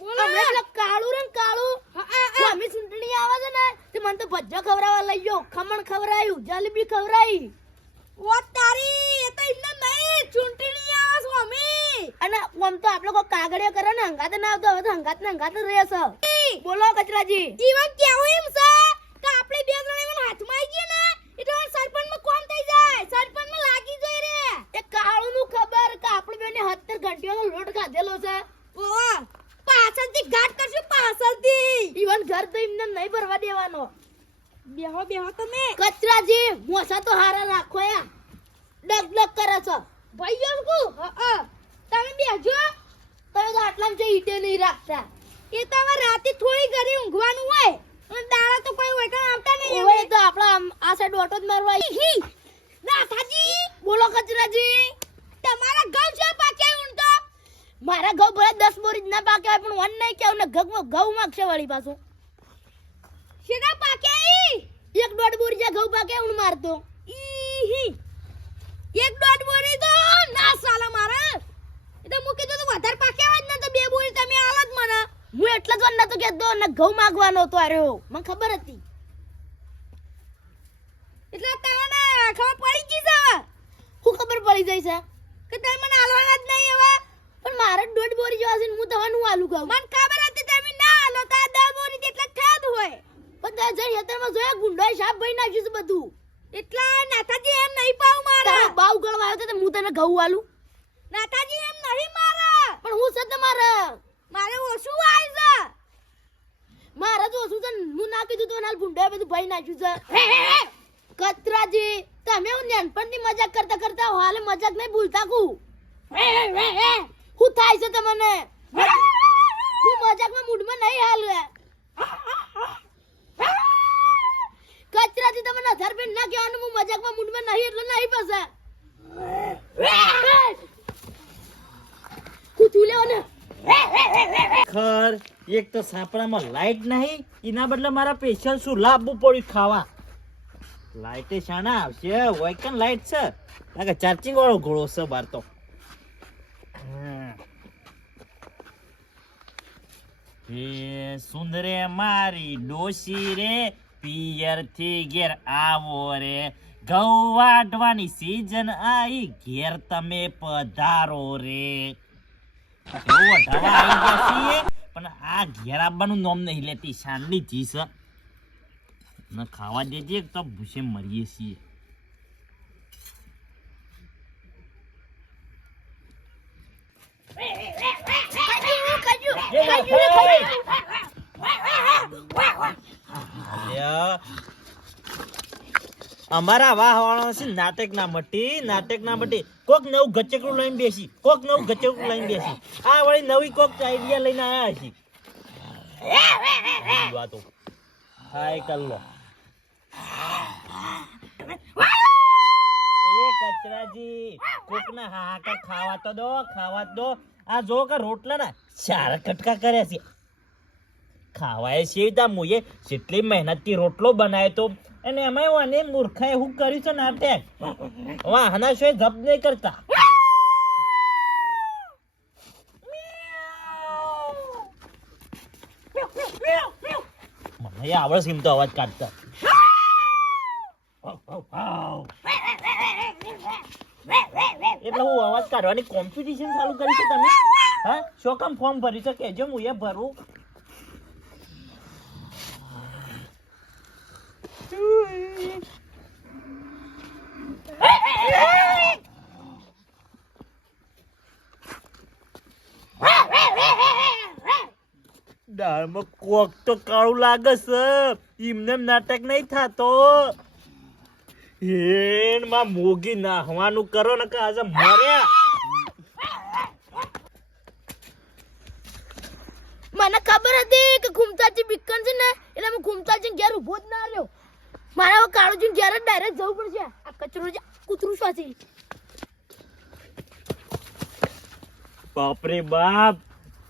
હમણાં પેલા કાળું રે કાળું. સ્વામી ચૂંટણી આવે છે ને તે મને તો ભજીયા ખવડાવવા લઈ ગયો ખમણ ખવડાયું જલેબી ખવડાવી ઓ તારી એ તો એમને નહીં ચૂંટણી આવે સ્વામી અને આમ તો આપણે કોઈ કાગળિયા કરે ને હંગાતે ના આવતો હવે તો હંગાત ને હંગાત રહે છે. બોલો કચરાજી. જીવન કેવું એમ છે? કે આપણે બે જણા એમને હાથમાં આવી ગયા ને એટલે સરપંચમાં કોમ થઈ જાય. સરપંચમાં લાગી જાય રે. એ કાળું નું ખબર કે આપણે બેને સત્તર ઘંટીઓનો લોટ ખાધેલો છે. ઓ પાછળથી ઘાટ કરશું પાછળથી. ઈવન ઘર તો એમને નહીં ભરવા દેવાનો. બેહો બેહો તમે. કચરાજી મોસા તો હારા રાખો યા ડગ ડગ કરે છો. ભાઈઓ કો તમે બેજો તમે તો આટલામાં જે ઈટે નહીં રાખતા. એ તો હવે રાતે થોડી ઘરે ઊંઘવાનું હોય. અને દાડા તો કોઈ વૈકણ આવતા નહીં હોય તો આપણે આ સાઈડ ઓટો જ મારવા નાથાજી બોલો કચરાજી. તમારા ઘર છે મારા ઘઉં ભલે દસ બોરી ના પાકે હોય પણ વન નહીં કેવું ને ઘઉં ઘઉં માગશે વળી પાછું. શેના પાકે એક દોઢ બોરી જે ઘઉં પાકે હું મારતો. એક દોઢ બોરી તો ના સાલા મારા. એ તો મૂકી દો તો વધારે પાકે હોય ને તો બે બોરી તમે આલો જ મને. હું એટલે જ વન નતો કહેતો ને ઘઉં માગવાનો હતો આર્યો મને ખબર હતી. એટલે તમને ખબર પડી ગઈ છે? હું ખબર પડી જાય છે. કે તમે મને હાલવાના જ નહીં હવે મારે દોઢ બોરી જેવા છે હું તમારું આલુ કહું મને ખબર હતી તમે ના આલો તા દસ બોરી જેટલા ખાદ હોય. પણ ત્યાં જઈને ખેતરમાં જોયા ગુંડોએ સાપ ભઈ નાખ્યું છે બધું. એટલા નાથાજી એમ નહીં પાવ મારા. બાવ ગળવા આવ્યો તો હું તને ઘઉં આલુ. નાથાજી એમ નહીં મારા. પણ હું છે તમારે? મારે ઓછું આવી છે. મારે તો ઓછું છે હું ના કીધું તો નાલ ગુંડોએ બધું ભઈ નાખ્યું છે. કતરાજી તમે હું નાનપણની મજાક કરતા કરતા હાલ મજાક નહીં ભૂલતા કુ. થાય છે તમને? હું મજાકમાં મૂડમાં નહીં હાલ કચરાથી તમને હજાર રૂપિયા ના કહેવાનું હું મજાકમાં મૂડમાં નહીં એટલે નહીં પસે. કૂતું લેવો ને. ખર એક તો સાપડામાં લાઈટ નહીં એના બદલે મારા સ્પેશિયલ શું લાવવું પડ્યું ખાવા. લાઈટે શાના આવશે હોય કેમ લાઈટ છે? ચાર્જિંગ વાળો ઘોડો છે બાર તો. હમ. હે સુંદરે મારી ડોશી રે પિયરથી ઘેર આવો રે. ઘઉં વાઢવાની સીઝન આવી ઘેર તમે પધારો રે. પણ આ ઘેર આવવાનું નોમ નહીં લેતી શાંતિ ચીસ ને ખાવા દેજે, તો ભૂસે મરીએ છીએ અલ્યા. અમારા વાહ વાળો છે નાટક ના મટી નાટક ના મટી. કોક નવું ગચકડું લઈને બેસી, કોક નવું ગચકડું લઈને બેસી. આ વળી નવી કોક આઈડિયા લઈને આયા છે. વાતો. હાય કલ્લો એ કચરાજી, કોકના હાહાકાર ખાવા તો દો, ખાવા તો દો. આ જો કે રોટલા ના ચાર કટકા કર્યા છે. ખાવાય છે તા મુએ જેટલી મહેનતથી રોટલો બનાવ્યો તો અને એમાં અને મૂર્ખાએ હું કર્યું છે નાટક? વાહના શોય જપ નહીં કરતા? મને આવડે છે તો અવાજ કાઢતા એટલે હું અવાજ કાઢવાની કોમ્પિટિશન ચાલુ કરી છે તમે. હા? શું કામ ફોર્મ ભરી છે કેજો હું એ ભરું. દાળમાં કોક તો કાળું લાગે છે. એમને નાટક નહીં થતો. હેનમાં મોગી નાહવાનું કરો ને કે આજે મર્યા. મને ખબર હતી કે ઘૂમતાજી બીકન છે ને એટલે હું ઘૂમતાજી ઘેર ઊભો જ ના રહ્યો. મારા કાળુજી ઘેર જ ડાયરેક્ટ જવું પડશે. આ કચરો જ કૂતરું શાથી બાપરે બાપ.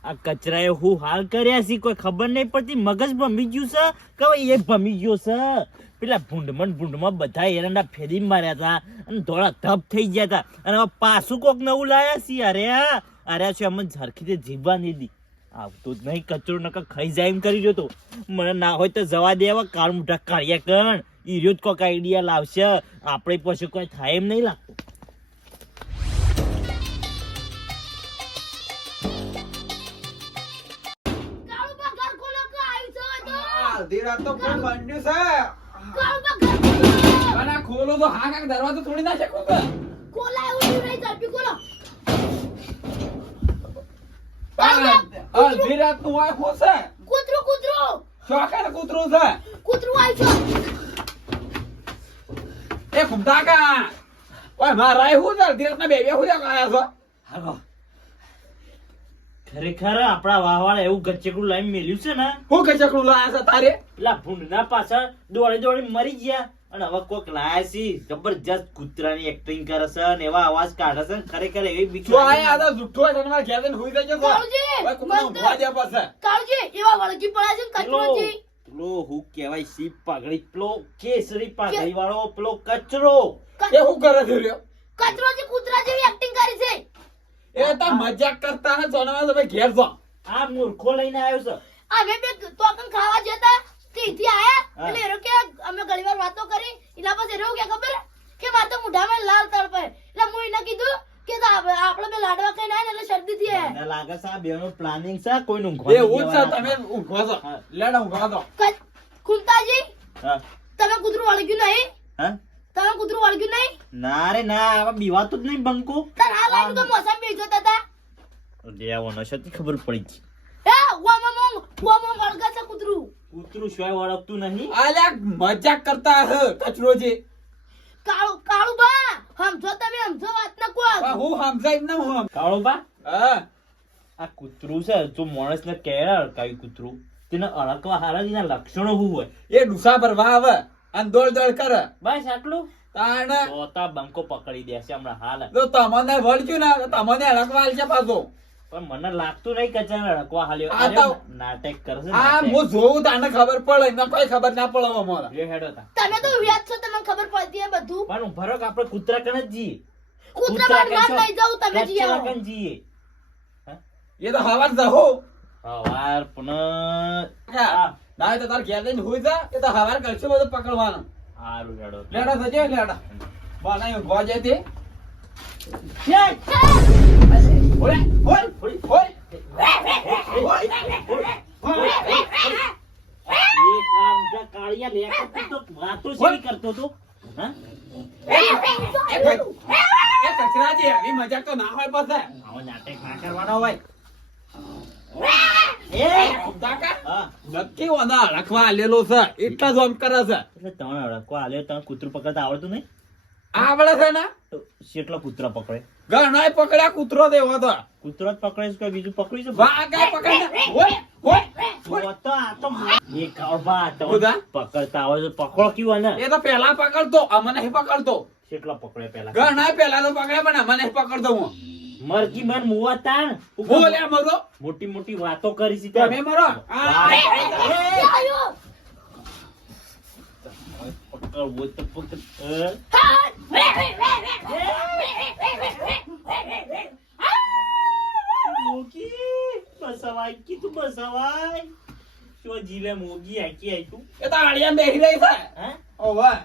આ કચરાએ હું હાલ કર્યા છે, કોઈ ખબર નહીં પડતી. મગજ ભમી ગયું છે? કે ભાઈ એ ભમી ગયો છે? પેલા ભૂંડમણ ભૂંડમાં બધા એરંડા ફેરી માર્યા હતા અને થોડા ધપ થઈ ગયા હતા. અને હવે પાછું કોક નવું લાયા છે, અરે અરે છે અમને ઝરખી તે જીવવા નહીં આવતું જ નહીં, કચરો નકર ખાઈ જાય એમ કરી રહ્યો તો મને ના હોય તો જવા દેવા કાળ મોટા કાર્ય કર ઈર્યો જ કોઈક આઈડિયા લાવશે. આપણે પછી કોઈ થાય એમ નહીં લાગતું અડધી રાત તો કોણ બન્યું છે. અને ખોલો તો હા કાંઈક દરવાજો થોડી ના શકો કે ખોલા એવું નહીં ઝડપી ખોલો. આ અડધી રાતનું આ છે. કૂતરું કૂતરું. શોખે કૂતરું છે. કૂતરું આવી છો. એ ઘૂમતા કા ઓય મારા હું છે? અડધી રાતના બે બે શું આયા છો? હાલો. ખરેખર આપણા વાહવાળા એવું ગચકડું લાવી મેલ્યું છે ને? હું ગચકડું લાયા છે તારે? પેલા ભૂંડના પાછળ દોડી દોડી મરી ગયા. અને હવે કોક લાયા છે જબરજસ્ત કૂતરાની એક્ટિંગ કરે છે અને એવા અવાજ કાઢે છે ખરેખર એવી બીક જો લાગે. આ તો જુઠ્ઠો છે મારા ઘેર જઈને હુઈ જજો કાળુજી, ઓય કૂતરો દે પછી. કાળુજી એવા વળગી પડ્યા છે કચરોજી પેલો હું કહેવાય શીપ પાઘડી પેલો કેસરી પાઘડી વાળો પેલો કચરો. એ હું કરે છે રહ્યો? કચરોજી કૂતરા જેવી એ તો મજાક કરતા ને સોનામાં તમે ઘેર જો આ મૂર્ખો લઈને આવ્યો છે. અમે બે તોકન ખાવા જતા તીથી આયા. એટલે એરો કે અમે ઘણી વાર વાતો કરી. એના પછી એરો કે ખબર? કે મારે તો મોઢામાં લાલ તળ એટલે હું એને કીધું કે આપણે બે લાડવા કઈ આયા એટલે શરદી થી આયા. મને લાગે છે આ બેનું પ્લાનિંગ છે કોઈ નું એ હું છે તમે ઊંઘો છો લેડા ઊંઘો કચ- ખુંતાજી તમે કૂતરું વળગ્યું નહીં? હા? તમે કૂતરું વળગ્યું નહીં? ના રે ના આવા બીવાતું જ નહીં બંકો. તાર આ લાઈન તો મોસમ બેસતા હતા લેવાનો છે તે ખબર પડી ગઈ. એ ઓમાં મોંગ ઓમાં વળગા છે કૂતરું. કૂતરું શોય વળગતું નહીં. આલ્યા મજાક કરતા હ કચરોજી કાળુ કાળુ બા સમજો તમે સમજો વાત ન કો આ હું સમજાય એમ ને હું હમ- કાળોબા? હા. આ કૂતરું છે જો માણસને કેળા અડકાયું કૂતરું તેને અળકવા હારા લક્ષણો શું હોય? એ ડુસા પર વાહ આવે. અને દોડ દોડ કરે. બસ આટલું? તાણ તોતા બંકો પકડી દેશે હમણાં હાલ. જો તમને વળગ્યું ને તમને અડકવા આલશે પાછો. પણ મને લાગતું નહીં કે ચાલ હાલ્યો. આ તો- નાટક કરશે આ હું જોઉં તાને ખબર પડે ને કોઈ ખબર ના પડે અમારે લ્યો હેડો તા. તમે તો વ્યાજ છો તમને ખબર પડતી હે બધું? પણ ઊભા રહો કે આપણે કૂતરા કને જ જઈએ કૂતરા કૂતરા બાર લઈ જાઉં તમે જી કચરા આવો કન જઈએ એ તો હવા જહો સવાર પણ હા, ના તો તાર ઘેર જઈને હોય જા એ તો હવાર કરશે બધું પકડવાનું. સારું લેડા થજે લેડા. બનાય ઊંઘવા જાય તે. ઓય ઓય ઓય એ કામ જા કાળિયા લેકર તો વાતો શેની કરતો તો હા? એ ક- એ આવી મજાક તો ના હોય પાસે નાટક ના કરવાનો હોય. નક્કી ઓના રાખવા આલેલો છે. એટલા જ આમ કરે છે. એટલે તમે અડકવા આલ્યો તમે કૂતરું પકડતા આવડતું નહીં? આવડે છે ને? કેટલો કૂતરો પકડે? ઘણાય પકડ્યા કૂતરો દેવો તો. કૂતરો જ પકડે છે બીજું પકડી છે? વાઘાય પકડ્યા ઓય ઓય તો તો આ તો એ કાળબા તો બધા? પકડતા આવે પકડો કયું ને એ તો પેલા પકડતો અમને પકડતો. કેટલો પકડે પેલા ઘણા પેલા તો પકડે પણ અમને પકડતો હું. મરજી મન મુવા તાણ. બોલ્યા મરો. મોટી મોટી વાતો કરી છે તમે મરો. બસવાય કીધું બસવાય. શું જીવે મોગી આકી આઈ તું એ તો આડિયા બેહી રહી છે. હા? ઓવા.